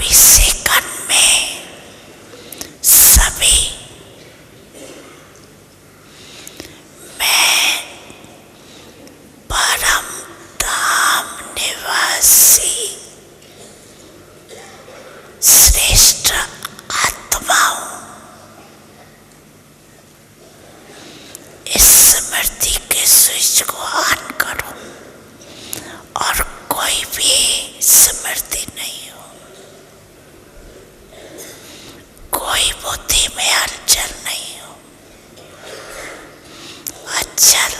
अभी सेकंड में सभी मैं परम धाम निवासी श्रेष्ठ आत्मा हूं। इस स्मृति के स्विच को ऑन करो और कोई भी स्मृति नहीं हो, कोई बुद्धि में हलचल नहीं हो, अचल